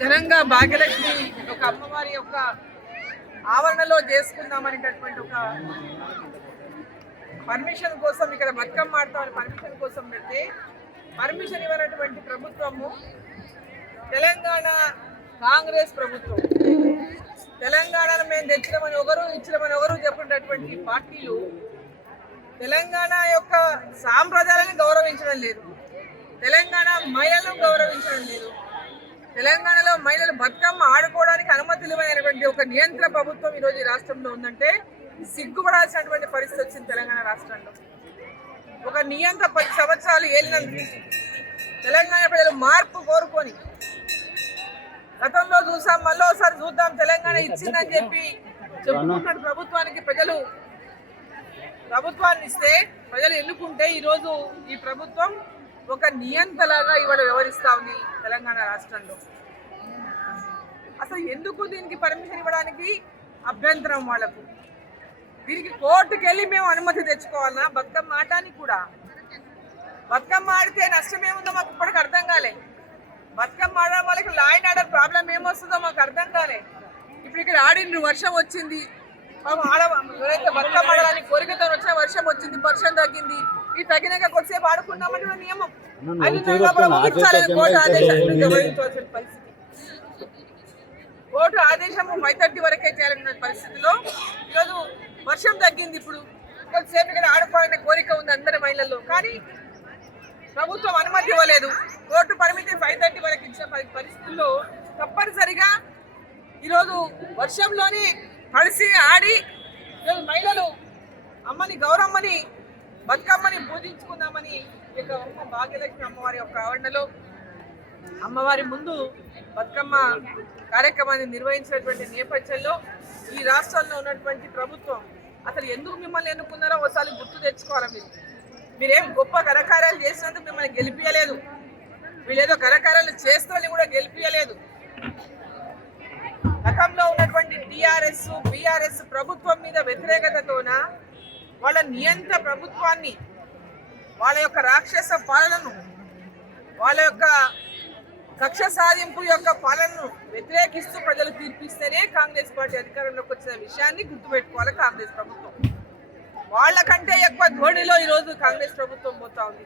ఘనంగా భాగ్యలక్ష్మి ఒక అమ్మవారి యొక్క ఆవరణలో చేసుకుందామనేటటువంటి ఒక పర్మిషన్ కోసం ఇక్కడ బతుకమ్మ ఆడతామని పర్మిషన్ కోసం పెడితే పర్మిషన్ ఇవ్వనటువంటి ప్రభుత్వము తెలంగాణ కాంగ్రెస్ ప్రభుత్వం. తెలంగాణను మేము తెచ్చినామని ఒకరు ఇచ్చినామని ఒకరు చెప్పినటువంటి పార్టీలు తెలంగాణ యొక్క సాంప్రదాయాలను గౌరవించడం లేదు. తెలంగాణ మహిళలను గౌరవించడం లేదు. తెలంగాణలో మహిళలు బతుకమ్మ ఆడుకోవడానికి అనుమతులు ఇవ్వనటువంటి ఒక నియంత్ర ప్రభుత్వం ఈరోజు ఈ రాష్ట్రంలో ఉందంటే సిగ్గుపడాల్సినటువంటి పరిస్థితి వచ్చింది తెలంగాణ రాష్ట్రంలో. ఒక నియంత్ర పది సంవత్సరాలు ఏలినందుకు తెలంగాణ ప్రజలు మార్పు కోరుకొని గతంలో చూసాం మళ్ళీ ఒకసారి చూద్దాం తెలంగాణ ఇచ్చిందని చెప్పి చెప్పుకున్న ప్రభుత్వానికి ప్రజలు ప్రభుత్వాన్ని ఇస్తే ప్రజలు ఎన్నుకుంటే ఈరోజు ఈ ప్రభుత్వం ఒక నియంతలాగా ఇవాళ వ్యవహరిస్తా ఉంది తెలంగాణ రాష్ట్రంలో. అసలు ఎందుకు దీనికి పర్మిషన్ ఇవ్వడానికి అభ్యంతరం వాళ్ళకు? దీనికి కోర్టుకు వెళ్ళి మేము అనుమతి తెచ్చుకోవాలన్నా బతుకమ్మ ఆడడానికి కూడా. బతుకమ్మ ఆడితే నష్టం ఏముందో మాకు ఇప్పటికి అర్థం కాలే. బతుకమ్మ ఆడడం వాళ్ళకి లా అండ్ ఆర్డర్ ప్రాబ్లం ఏమొస్తుందో మాకు అర్థం కాలే. ఇప్పుడు ఇక్కడ ఆడిండ్రు వర్షం వచ్చింది. ఆడ ఎవరైతే బతుకమ్మ ఆడడానికి కోరికతో వచ్చిన వర్షం వచ్చింది వర్షం తగ్గింది. ఈ తగినాక కొద్దిసేపు ఆడుకున్నామని కూడా నియమం. ముగించాలని కోర్టు పరిస్థితి. కోర్టు ఆదేశము ఫైవ్ థర్టీ వరకే చేయాలన్న పరిస్థితిలో ఈరోజు వర్షం తగ్గింది ఇప్పుడు. కొద్దిసేపు ఇక్కడ ఆడుకోవాలనే కోరిక ఉంది అందరి మహిళల్లో కానీ ప్రభుత్వం అనుమతి ఇవ్వలేదు. కోర్టు పరిమితి ఫైవ్ థర్టీ వరకు ఇచ్చిన పరి- పరిస్థితుల్లో తప్పనిసరిగా ఈరోజు వర్షంలోనే తడిసి ఆడి ఈరోజు మహిళలు అమ్మని గౌరమ్మని బతుకమ్మని భాగ్యలక్ష్మి అమ్మవారి యొక్క ఆవరణలో అమ్మవారి ముందు బతుకమ్మ కార్యక్రమాన్ని నిర్వహించినటువంటి నేపథ్యంలో ఈ రాష్ట్రంలో ఉన్నటువంటి ప్రభుత్వం అసలు ఎందుకు మిమ్మల్ని ఎన్నుకున్నారో ఒకసారి గుర్తు తెచ్చుకోవాలి మీరు. మీరేం గొప్ప కరకార్యాలు చేసినందుకు మిమ్మల్ని గెలిపించలేదు వీళ్ళేదో కరకార్యాలు చేస్తారని కూడా గెలిపించలేదు గతంలో ఉన్నటువంటి టిఆర్ఎస్ బిఆర్ఎస్ ప్రభుత్వం మీద వ్యతిరేకతతోన వాళ్ళ నియంత్ర ప్రభుత్వాన్ని వాళ్ళ యొక్క రాక్షస పాలనను వాళ్ళ యొక్క కక్ష సాధింపు యొక్క పాలనను వ్యతిరేకిస్తూ ప్రజలు తీర్పిస్తేనే కాంగ్రెస్ పార్టీ అధికారంలోకి వచ్చిన విషయాన్ని గుర్తుపెట్టుకోవాలి కాంగ్రెస్ ప్రభుత్వం. వాళ్ళకంటే ఎక్కువ ధోనిలో ఈరోజు కాంగ్రెస్ ప్రభుత్వం పోతా ఉంది.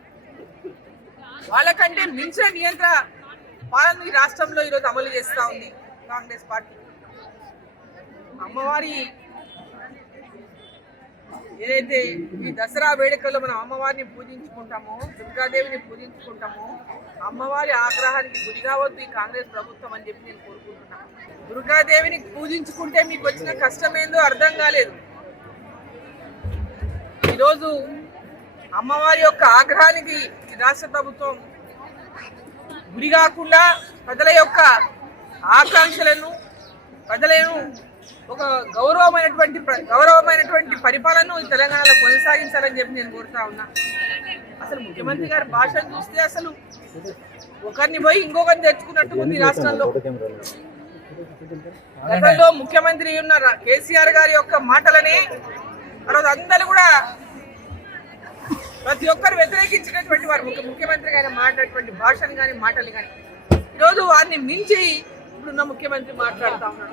వాళ్ళకంటే మించిన నియంత్ర పాలన ఈ రాష్ట్రంలో ఈరోజు అమలు చేస్తూ ఉంది కాంగ్రెస్ పార్టీ. అమ్మవారి ఏదైతే ఈ దసరా వేడుకల్లో మనం అమ్మవారిని పూజించుకుంటామో దుర్గాదేవిని పూజించుకుంటామో అమ్మవారి ఆగ్రహానికి గురి కావద్దు ఈ కాంగ్రెస్ ప్రభుత్వం అని చెప్పి నేను కోరుకుంటున్నాను దుర్గాదేవిని పూజించుకుంటే మీకు వచ్చిన కష్టం ఏందో అర్థం కాలేదు. ఈరోజు అమ్మవారి యొక్క ఆగ్రహానికి ఈ రాష్ట్ర ప్రభుత్వం గురి కాకుండా ప్రజల యొక్క ఆకాంక్షలను ప్రజలను ఒక గౌరవమైనటువంటి గౌరవమైనటువంటి పరిపాలనను తెలంగాణలో కొనసాగించాలని చెప్పి నేను కోరుతా ఉన్నా. అసలు ముఖ్యమంత్రి గారి భాషను చూస్తే అసలు ఒకరిని పోయి ఇంకొకరిని తెచ్చుకున్నట్టు ఉంది రాష్ట్రంలో. గతంలో ముఖ్యమంత్రి ఉన్న కేసీఆర్ గారి యొక్క మాటలని రోజు అందరూ కూడా ప్రతి ఒక్కరు వ్యతిరేకించినటువంటి వారు ముఖ్య ముఖ్యమంత్రి గారి మాట్లాడేటువంటి భాషను కానీ మాటలు కానీ ఈరోజు వారిని మించి ఇప్పుడున్న ముఖ్యమంత్రి మాట్లాడుతా ఉన్నాడు